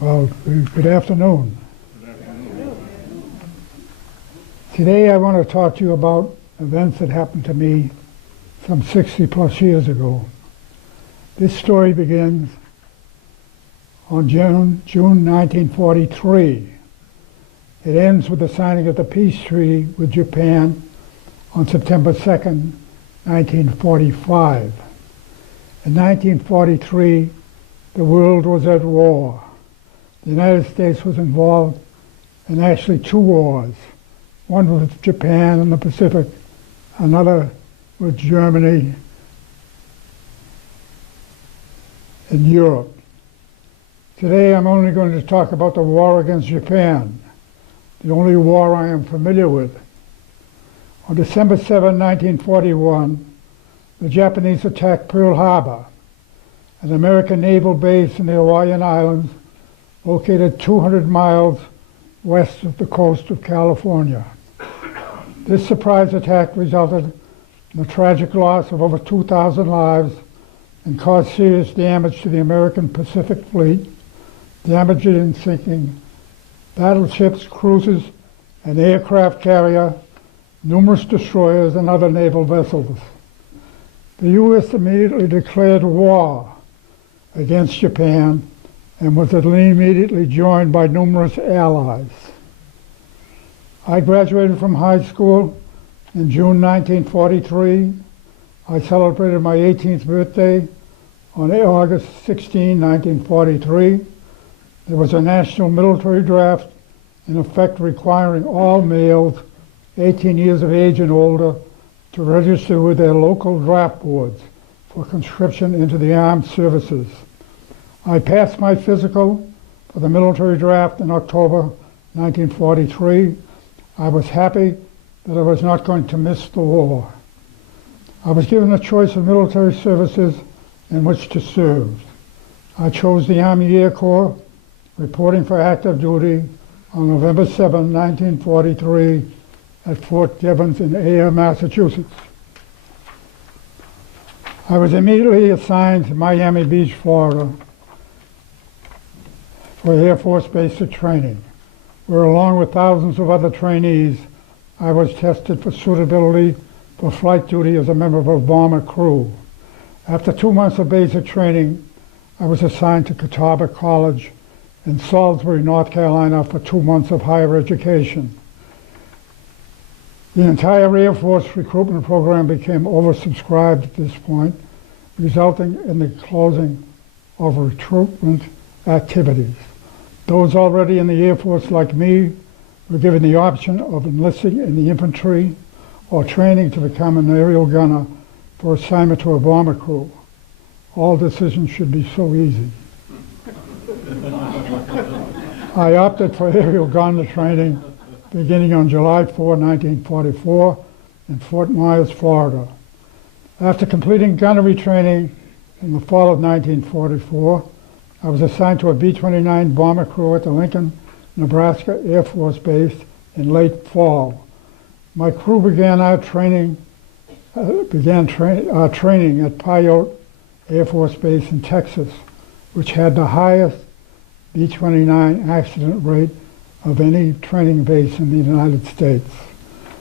Well, good afternoon. Today I want to talk to you about events that happened to me some 60 plus years ago. This story begins on June 1943. It ends with the signing of the peace treaty with Japan on September 2nd, 1945. In 1943, the world was at war. The United States was involved in actually two wars, one with Japan in the Pacific, another with Germany in Europe. Today I'm only going to talk about the war against Japan, the only war I am familiar with. On December 7, 1941, the Japanese attacked Pearl Harbor, an American naval base in the Hawaiian Islands located 200 miles west of the coast of California. This surprise attack resulted in the tragic loss of over 2,000 lives and caused serious damage to the American Pacific Fleet, damaging and sinking battleships, cruisers, an aircraft carrier, numerous destroyers, and other naval vessels. The U.S. immediately declared war against Japan and was immediately joined by numerous allies. I graduated from high school in June 1943. I celebrated my 18th birthday on August 16, 1943. There was a national military draft in effect requiring all males 18 years of age and older to register with their local draft boards for conscription into the armed services. I passed my physical for the military draft in October 1943. I was happy that I was not going to miss the war. I was given a choice of military services in which to serve. I chose the Army Air Corps, reporting for active duty on November 7, 1943 at Fort Gibbons in Ayer, Massachusetts. I was immediately assigned to Miami Beach, Florida for Air Force basic training, where along with thousands of other trainees, I was tested for suitability for flight duty as a member of a bomber crew. After 2 months of basic training, I was assigned to Catawba College in Salisbury, North Carolina for 2 months of higher education. The entire Air Force recruitment program became oversubscribed at this point, resulting in the closing of recruitment activities. Those already in the Air Force, like me, were given the option of enlisting in the infantry or training to become an aerial gunner for assignment to a bomber crew. All decisions should be so easy. I opted for aerial gunner training beginning on July 4, 1944 in Fort Myers, Florida. After completing gunnery training in the fall of 1944, I was assigned to a B29 bomber crew at the Lincoln, Nebraska Air Force Base in late fall. My crew began training at Pyote Air Force Base in Texas, which had the highest B29 accident rate of any training base in the United States.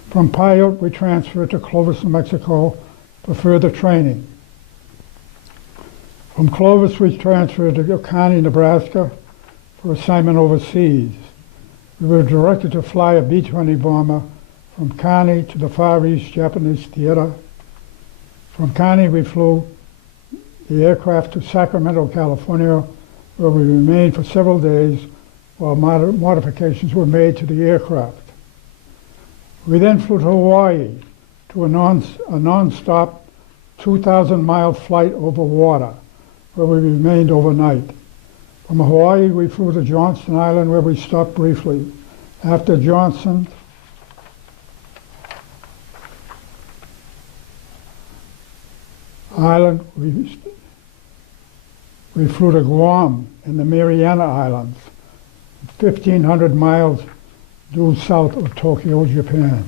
From Pyote, we transferred to Clovis, New Mexico for further training. From Clovis, we transferred to Kearney, Nebraska for assignment overseas. We were directed to fly a B-20 bomber from Kearney to the Far East Japanese Theater. From Kearney, we flew the aircraft to Sacramento, California, where we remained for several days while modifications were made to the aircraft. We then flew to Hawaii to a non-stop 2,000-mile flight over water, where we remained overnight. From Hawaii, we flew to Johnston Island, where we stopped briefly. After Johnston, Island, we flew to Guam in the Mariana Islands, 1,500 miles due south of Tokyo, Japan.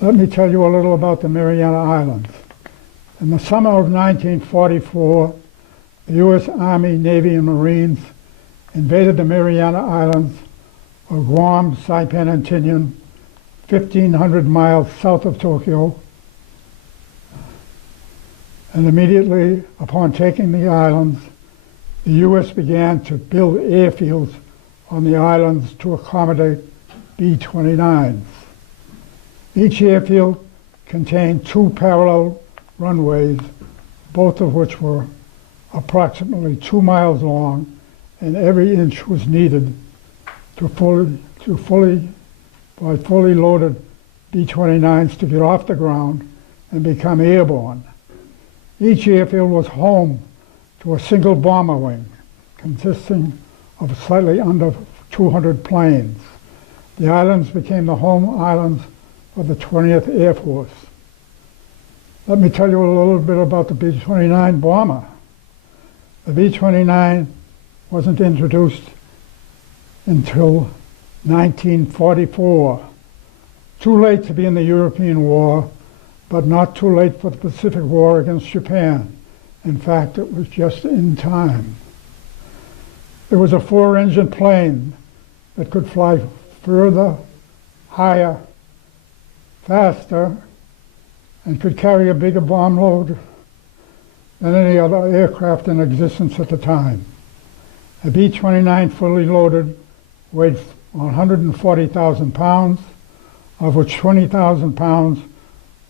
Let me tell you a little about the Mariana Islands. In the summer of 1944, the U.S. Army, Navy, and Marines invaded the Mariana Islands of Guam, Saipan, and Tinian, 1,500 miles south of Tokyo, and immediately upon taking the islands, the U.S. began to build airfields on the islands to accommodate B-29s. Each airfield contained 2 parallel runways, both of which were approximately 2 miles long, and every inch was needed by fully loaded B-29s to get off the ground and become airborne. Each airfield was home to a single bomber wing consisting of slightly under 200 planes. The islands became the home islands for the 20th Air Force. Let me tell you a little bit about the B-29 bomber. The B-29 wasn't introduced until 1944. Too late to be in the European War, but not too late for the Pacific War against Japan. In fact, it was just in time. It was a 4-engine plane that could fly further, higher, faster, and could carry a bigger bomb load than any other aircraft in existence at the time. A B-29 fully loaded weighed 140,000 pounds, of which 20,000 pounds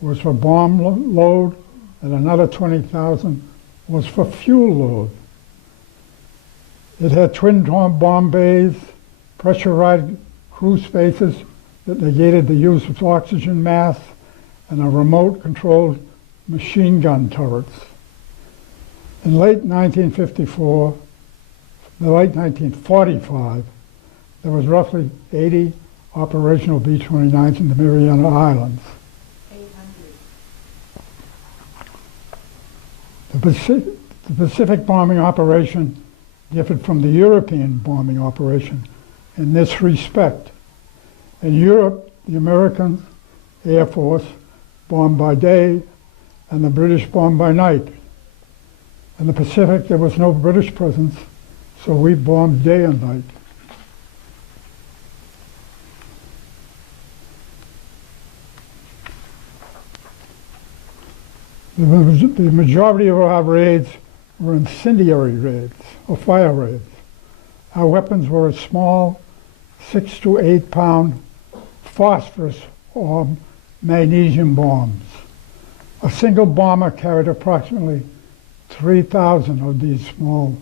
was for bomb load and another 20,000 was for fuel load. It had twin bomb bays, pressurized crew spaces that negated the use of oxygen masks, and a remote-controlled machine gun turrets. In late 1945, there was roughly 80 operational B-29s in the Mariana Islands. 800. The Pacific bombing operation differed from the European bombing operation in this respect. In Europe, the American Air Force bombed by day and the British bombed by night. In the Pacific, there was no British presence, so we bombed day and night. The majority of our raids were incendiary raids, or fire raids. Our weapons were small 6 to 8 pound phosphorus or magnesium bombs. A single bomber carried approximately 3,000 of these small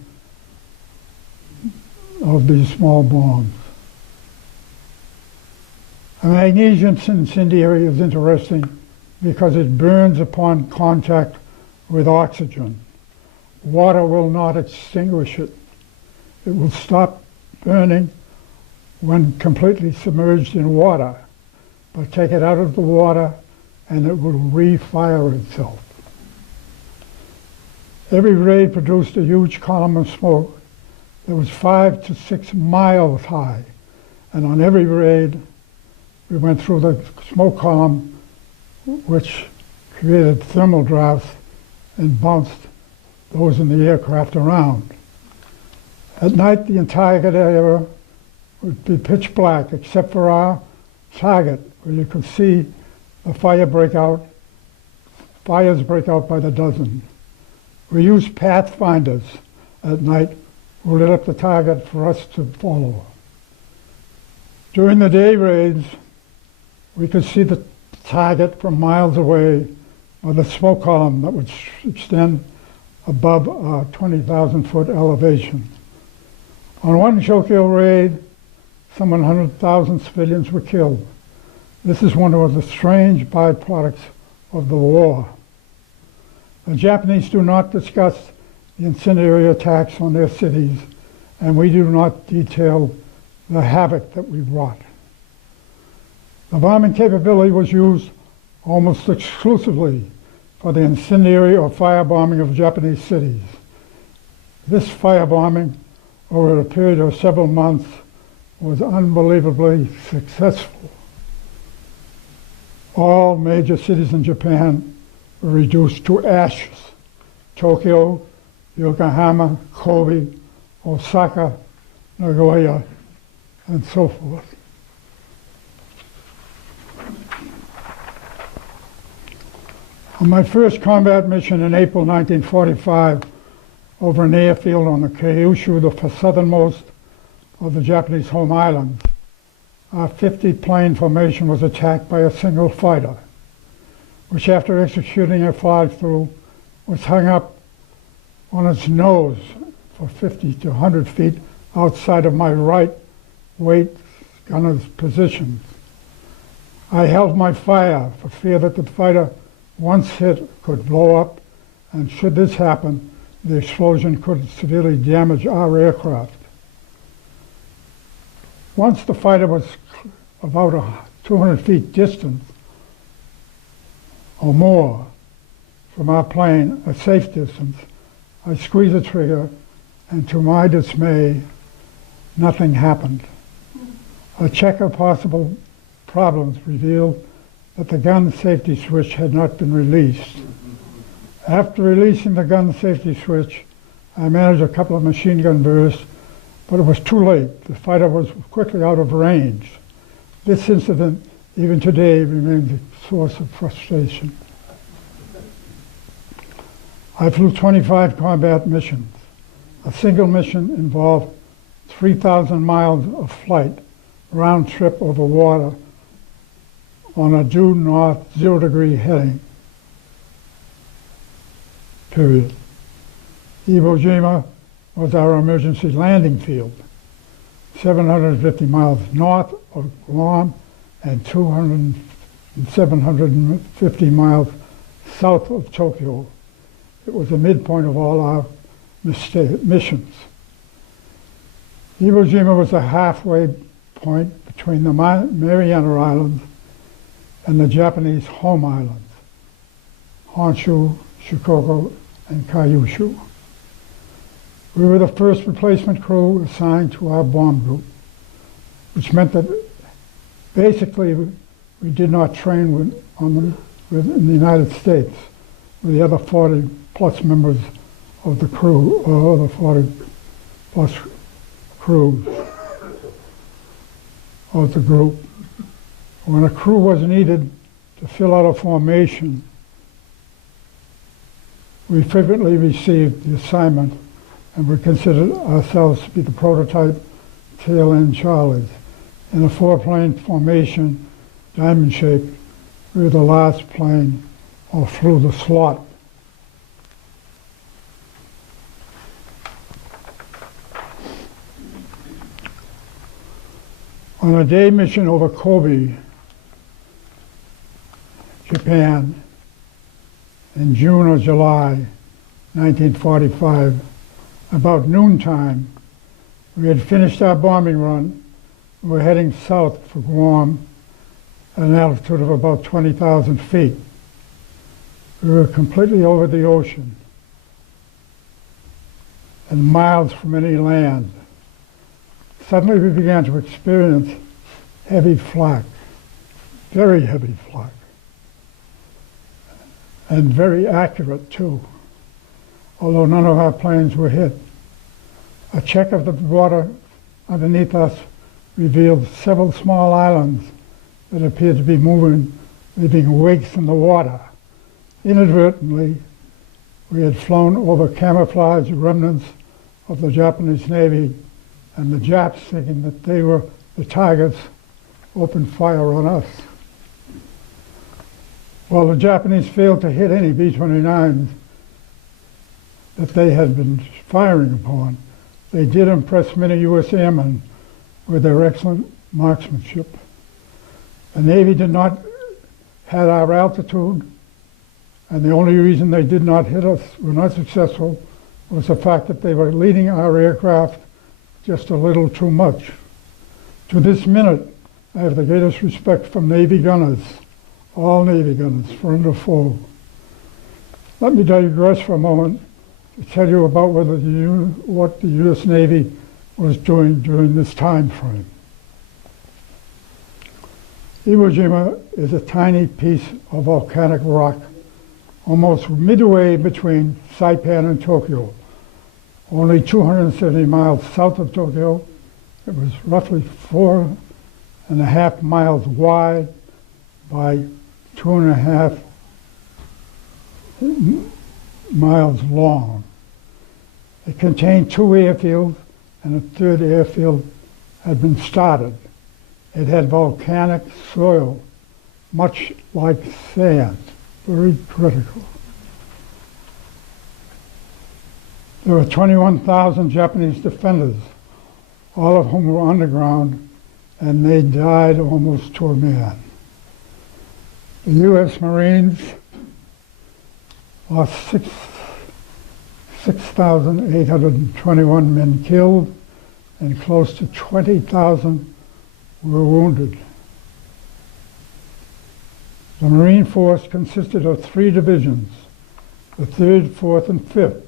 bombs. A magnesium incendiary is interesting because it burns upon contact with oxygen. Water will not extinguish it. It will stop burning when completely submerged in water, but take it out of the water and it will refire itself. Every raid produced a huge column of smoke that was 5 to 6 miles high, and on every raid we went through the smoke column, which created thermal drafts and bounced those in the aircraft around. At night, the entire area would be pitch black except for our target, where you could see the fires break out by the dozen. We used pathfinders at night who lit up the target for us to follow. During the day raids, we could see the target from miles away by the smoke column that would extend above our 20,000-foot elevation. On one Tokyo raid, some 100,000 civilians were killed. This is one of the strange byproducts of the war. The Japanese do not discuss the incendiary attacks on their cities, and we do not detail the havoc that we wrought. The bombing capability was used almost exclusively for the incendiary or firebombing of Japanese cities. This firebombing, over a period of several months, was unbelievably successful. All major cities in Japan were reduced to ashes. Tokyo, Yokohama, Kobe, Osaka, Nagoya, and so forth. On my first combat mission in April 1945, over an airfield on the Kyushu, the southernmost of the Japanese home islands, our 50-plane formation was attacked by a single fighter, which after executing a fly-through was hung up on its nose for 50 to 100 feet outside of my right weight gunner's position. I held my fire for fear that the fighter, once hit, could blow up, and should this happen, the explosion could severely damage our aircraft. Once the fighter was about 200 feet distant or more from our plane, a safe distance, I squeezed the trigger, and to my dismay, nothing happened. A check of possible problems revealed that the gun safety switch had not been released. After releasing the gun safety switch, I managed a couple of machine gun bursts, but it was too late. The fighter was quickly out of range. This incident, even today, remains a source of frustration. I flew 25 combat missions. A single mission involved 3,000 miles of flight, round trip over water on a due north 0-degree heading, period. Iwo Jima was our emergency landing field, 750 miles north of Guam and 750 miles south of Tokyo. It was the midpoint of all our missions. Iwo Jima was a halfway point between the Mariana Islands and the Japanese home islands, Honshu, Shikoku, and Kyushu. We were the first replacement crew assigned to our bomb group, which meant that basically we did not train in the United States with the other 40 plus members of the crew, or the 40 plus crews of the group. When a crew was needed to fill out a formation, we frequently received the assignment, and we considered ourselves to be the prototype tail end Charlies. In a 4-plane formation, diamond shape, we were the last plane or flew the slot. On a day mission over Kobe, Japan, in June or July 1945, about noontime, we had finished our bombing run. We were heading south for Guam at an altitude of about 20,000 feet. We were completely over the ocean and miles from any land. Suddenly we began to experience heavy flak, very heavy flak, and very accurate too, although none of our planes were hit. A check of the water underneath us revealed several small islands that appeared to be moving, leaving wakes in the water. Inadvertently, we had flown over camouflage remnants of the Japanese Navy, and the Japs, thinking that they were the targets, opened fire on us. While the Japanese failed to hit any B-29s that they had been firing upon, they did impress many U.S. airmen with their excellent marksmanship. The Navy did not have our altitude, and the only reason they did not hit us, were not successful, was the fact that they were leading our aircraft just a little too much. To this minute, I have the greatest respect for Navy gunners, all Navy gunners, friend or foe. Let me digress for a moment to tell you about what the U.S. Navy was doing during this time frame. Iwo Jima is a tiny piece of volcanic rock, almost midway between Saipan and Tokyo, only 270 miles south of Tokyo It was roughly 4.5 miles wide by 2.5 miles long. It contained 2 airfields, and a third airfield had been started. It had volcanic soil, much like sand, very critical. There were 21,000 Japanese defenders, all of whom were underground, and they died almost to a man. The U.S. Marines lost 6,821 men killed, and close to 20,000 were wounded. The Marine Force consisted of 3 divisions, the 3rd, 4th, and 5th.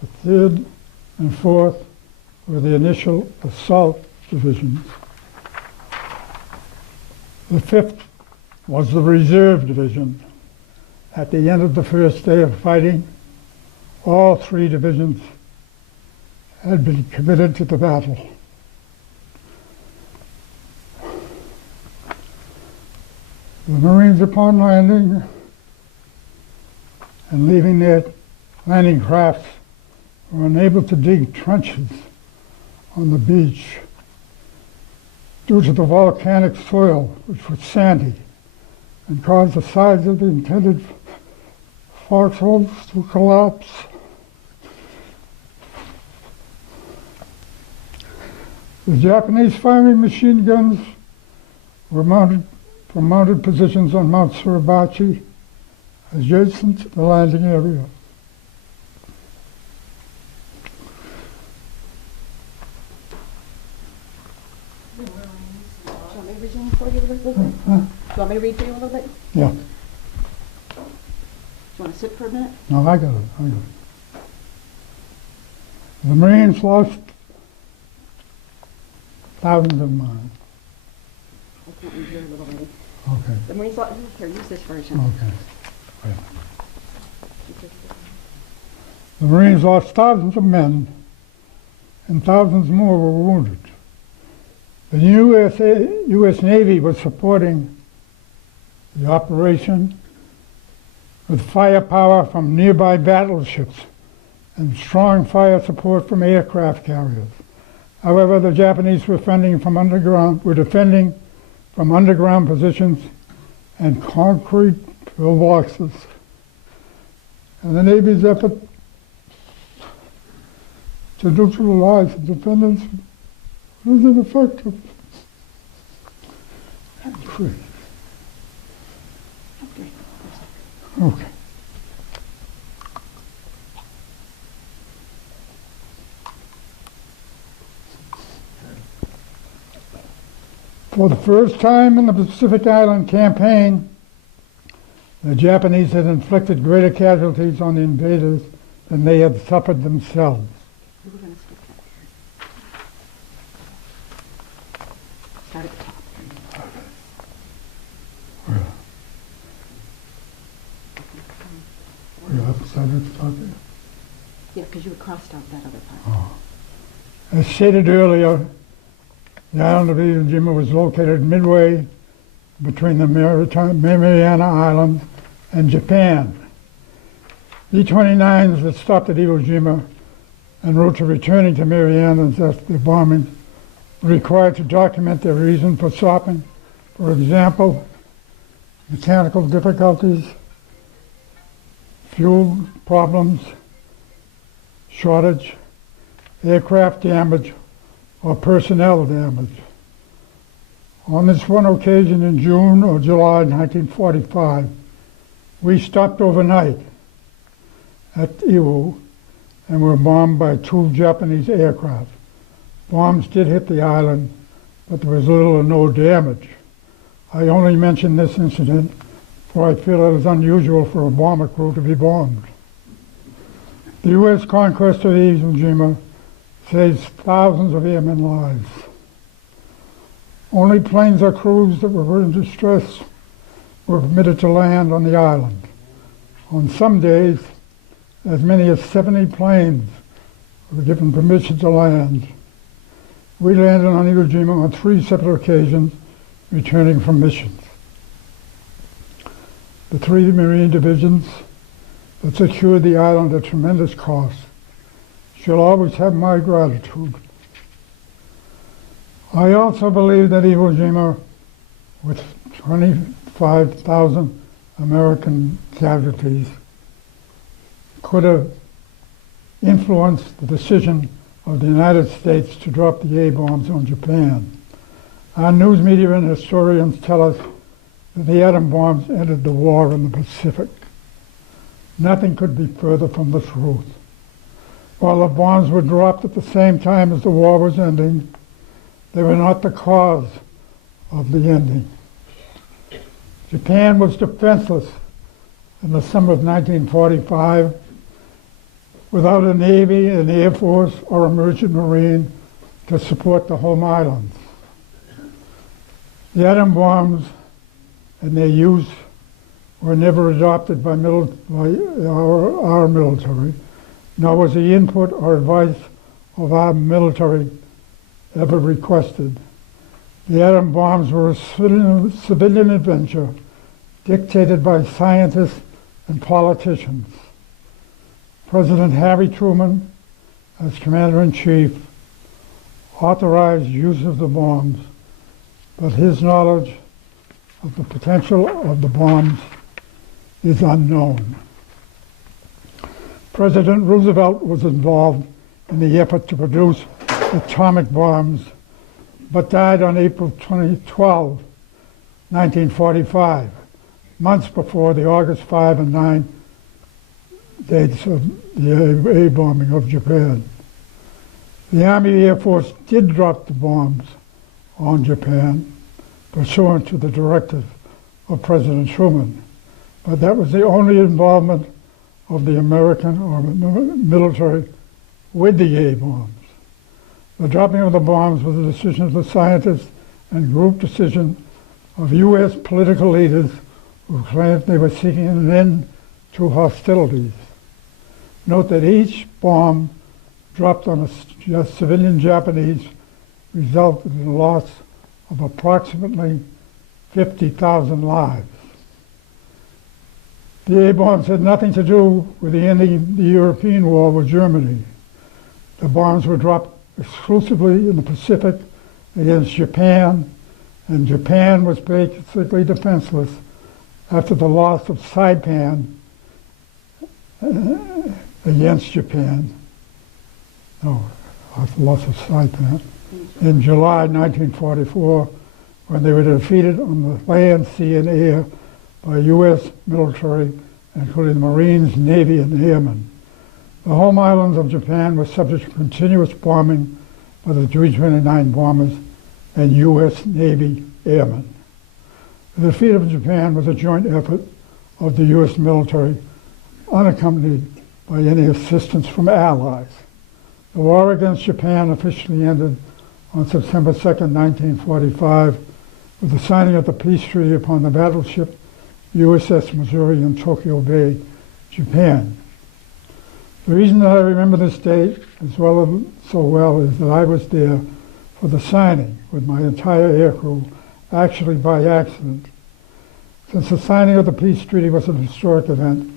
The 3rd and 4th were the initial assault divisions. The 5th was the reserve division. At the end of the first day of fighting, all 3 divisions had been committed to the battle. The Marines, upon landing and leaving their landing crafts, were unable to dig trenches on the beach due to the volcanic soil, which was sandy and caused the sides of the intended foxholes to collapse. The Japanese firing machine guns were mounted from mounted positions on Mount Suribachi, adjacent to the landing area. Do you want me to resume for you a little bit? Do you want me to read for you a little bit? Yeah. Do you want to sit for a minute? No, I got it. The Marines lost thousands of men. I can't read your little lady. Okay. The Marines lost, here, use this version. Okay. The Marines lost thousands of men, and thousands more were wounded. The U.S. Navy was supporting the operation with firepower from nearby battleships and strong fire support from aircraft carriers. However, the Japanese were defending from underground positions and concrete pillboxes. And the Navy's effort to neutralize the defendants was ineffective. Okay. For the first time in the Pacific Island campaign, the Japanese had inflicted greater casualties on the invaders than they had suffered themselves. We're going to skip that here. Start at the top. We're upside at the top there. Yeah, because you had crossed out that other part. Oh. As stated earlier, the island of Iwo Jima was located midway between the Mariana Islands and Japan. B29s that stopped at Iwo Jima en route to returning to Marianas after the bombing were required to document their reason for stopping. For example, mechanical difficulties, fuel problems, shortage, aircraft damage, or personnel damage. On this one occasion in June or July 1945, we stopped overnight at Iwo and were bombed by 2 Japanese aircraft. Bombs did hit the island, but there was little or no damage. I only mention this incident, for I feel it is unusual for a bomber crew to be bombed. The U.S. conquest of Iwo Jima saves thousands of airmen lives. Only planes or crews that were in distress were permitted to land on the island. On some days, as many as 70 planes were given permission to land. We landed on Iwo Jima on 3 separate occasions, returning from missions. The 3 Marine divisions that secured the island at tremendous cost shall always have my gratitude. I also believe that Iwo Jima, with 25,000 American casualties, could have influenced the decision of the United States to drop the A-bombs on Japan. Our news media and historians tell us that the atom bombs ended the war in the Pacific. Nothing could be further from the truth. While the bombs were dropped at the same time as the war was ending, they were not the cause of the ending. Japan was defenseless in the summer of 1945 without a Navy, an Air Force, or a Merchant Marine to support the home islands. The atom bombs and their use were never adopted by our military, nor was the input or advice of our military ever requested. The atom bombs were a civilian adventure dictated by scientists and politicians. President Harry Truman, as Commander-in-Chief, authorized use of the bombs, but his knowledge of the potential of the bombs is unknown. President Roosevelt was involved in the effort to produce atomic bombs, but died on April 12, 1945, months before the August 5 and 9 dates of the A-bombing of Japan. The Army Air Force did drop the bombs on Japan, pursuant to the directive of President Truman, but that was the only involvement of the American or military with the A-bombs. The dropping of the bombs was a decision of the scientists and group decision of U.S. political leaders who claimed they were seeking an end to hostilities. Note that each bomb dropped on a civilian Japanese resulted in the loss of approximately 50,000 lives. The A-bombs had nothing to do with the ending the European war with Germany. The bombs were dropped exclusively in the Pacific against Japan, and Japan was basically defenseless after the loss of Saipan against Japan. No, the loss of Saipan in July 1944, when they were defeated on the land, sea, and air by U.S. military, including the Marines, Navy, and Airmen. The home islands of Japan were subject to continuous bombing by the B29 bombers and U.S. Navy airmen. The defeat of Japan was a joint effort of the U.S. military, unaccompanied by any assistance from allies. The war against Japan officially ended on September 2nd, 1945, with the signing of the peace treaty upon the battleship USS Missouri in Tokyo Bay, Japan. The reason that I remember this date so well is that I was there for the signing with my entire aircrew, actually by accident. Since the signing of the peace treaty was an historic event,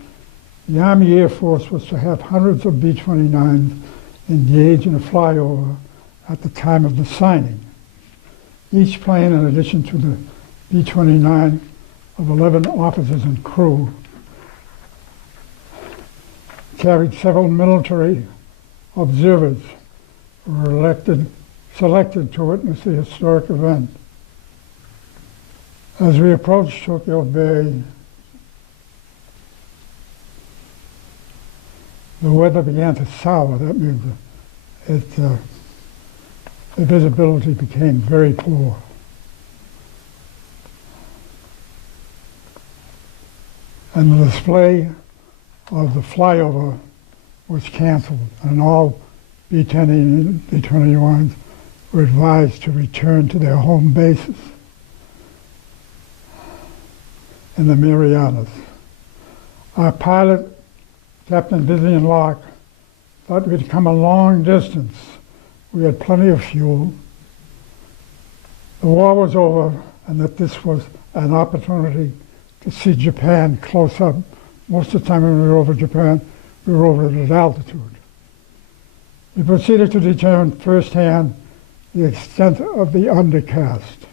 the Army Air Force was to have hundreds of B-29s engaged in a flyover at the time of the signing. Each plane, in addition to the B-29 of 11 officers and crew, carried several military observers who were selected to witness the historic event. As we approached Tokyo Bay, the weather began to sour. That means the visibility became very poor. And the display of the flyover was canceled, and all B-10 and B-21s were advised to return to their home bases in the Marianas. Our pilot, Captain Vivian Locke, thought we'd come a long distance. We had plenty of fuel, the war was over and that this was an opportunity to see Japan close up. Most of the time when we were over Japan, we were over at altitude. We proceeded to determine firsthand the extent of the undercast.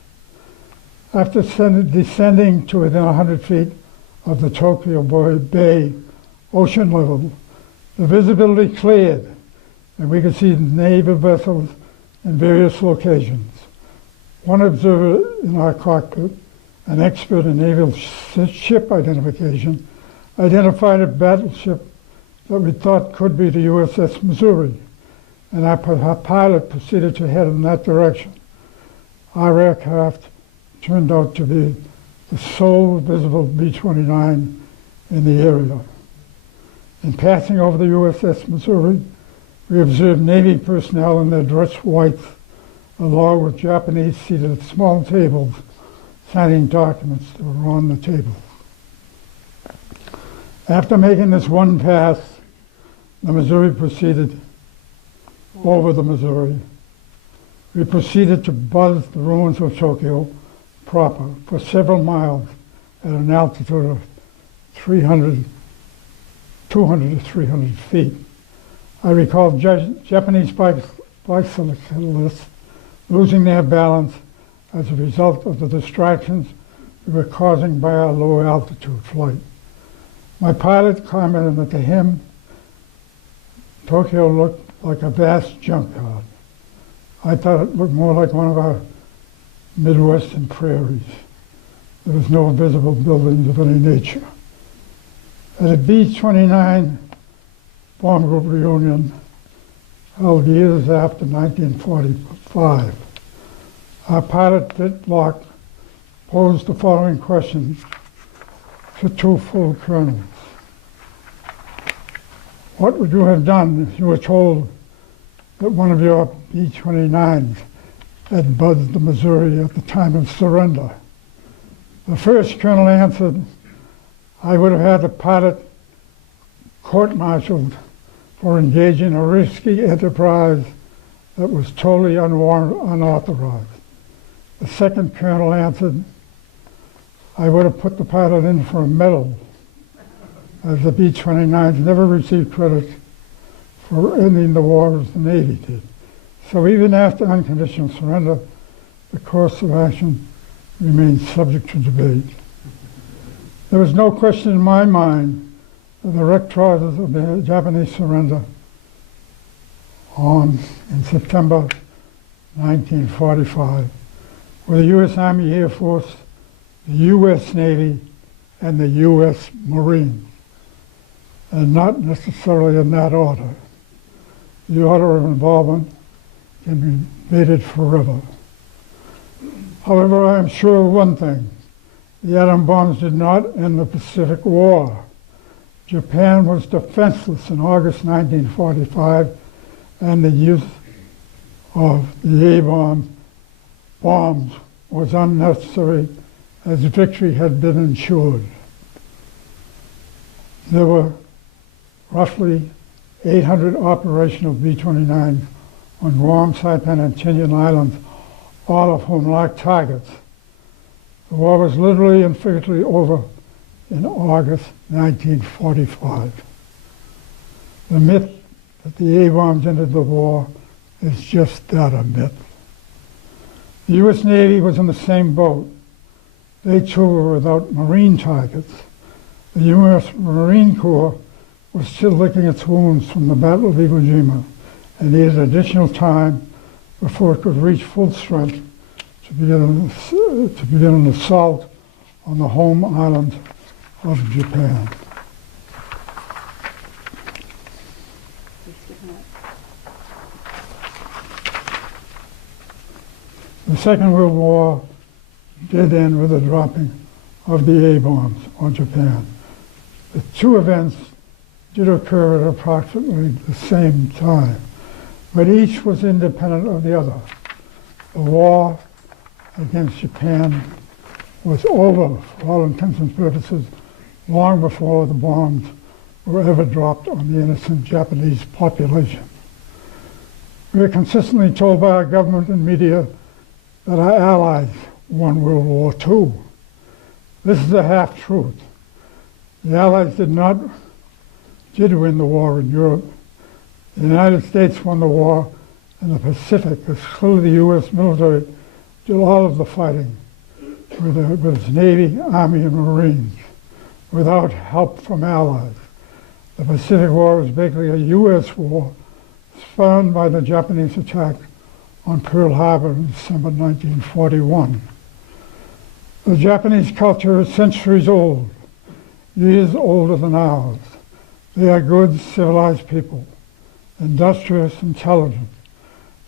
After descending to within 100 feet of the Tokyo Bay ocean level, the visibility cleared and we could see naval vessels in various locations. One observer in our cockpit, an expert in naval ship identification, identified a battleship that we thought could be the USS Missouri, and our pilot proceeded to head in that direction. Our aircraft turned out to be the sole visible B-29 in the area. In passing over the USS Missouri, we observed Navy personnel in their dress whites, along with Japanese seated at small tables, signing documents that were on the table. After making this one pass, the Missouri proceeded over the Missouri. We proceeded to buzz the ruins of Tokyo proper for several miles at an altitude of 200 to 300 feet. I recall Japanese bicyclists losing their balance as a result of the distractions we were causing by our low altitude flight. My pilot commented that to him, Tokyo looked like a vast junkyard. I thought it looked more like one of our Midwestern prairies. There was no visible buildings of any nature. At a B-29 bomb group reunion held years after 1945, our pilot Dick Locke posed the following questions to two full colonels. What would you have done if you were told that one of your B-29s had buzzed the Missouri at the time of surrender? The first colonel answered, I would have had the pilot court-martialed for engaging a risky enterprise that was totally unauthorized. The second colonel answered, I would have put the pilot in for a medal, as the B-29s never received credit for ending the war as the Navy did. So even after unconditional surrender, the course of action remains subject to debate. There was no question in my mind that the wrecked trousers of the Japanese surrender in September 1945 were the U.S. Army Air Force, the U.S. Navy, and the U.S. Marines, and not necessarily in that order. The order of involvement can be debated forever. However, I am sure of one thing. The atom bombs did not end the Pacific War. Japan was defenseless in August 1945, and the use of the bombs was unnecessary as victory had been ensured. There were roughly 800 operational B-29s on Guam, Saipan, and Tinian Islands, all of whom lacked targets. The war was literally and figuratively over in August 1945. The myth that the A-bombs ended the war is just that, a myth. The U.S. Navy was in the same boat. They too were without Marine targets. The U.S. Marine Corps was still licking its wounds from the Battle of Iwo Jima and needed additional time before it could reach full strength to begin an assault on the home island of Japan. The Second World War did end with the dropping of the A-bombs on Japan. The two events did occur at approximately the same time, but each was independent of the other. The war against Japan was over, for all intents and purposes, long before the bombs were ever dropped on the innocent Japanese population. We are consistently told by our government and media that our allies won World War II. This is a half-truth. The Allies did win the war in Europe. The United States won the war in the Pacific, as clearly the U.S. military did all of the fighting with its Navy, Army, and Marines, without help from allies. The Pacific War was basically a U.S. war spurred by the Japanese attack on Pearl Harbor in December 1941. The Japanese culture is centuries old, years older than ours. They are good, civilized people, industrious, intelligent.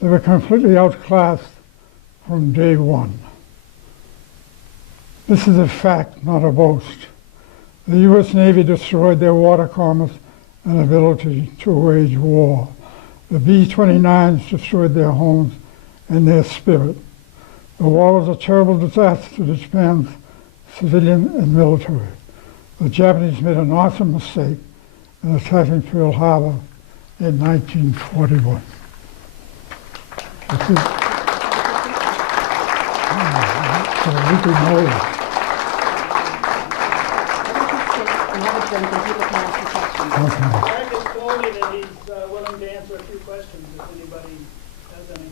They were completely outclassed from day one. This is a fact, not a boast. The U.S. Navy destroyed their water commerce and ability to wage war. The B29s destroyed their homes and their spirit. The war was a terrible disaster to Japan's civilian and military. The Japanese made an awesome mistake in attacking Pearl Harbor in 1941. This is so we can know it. Okay. Eric has told me that he's willing to answer a few questions if anybody has any.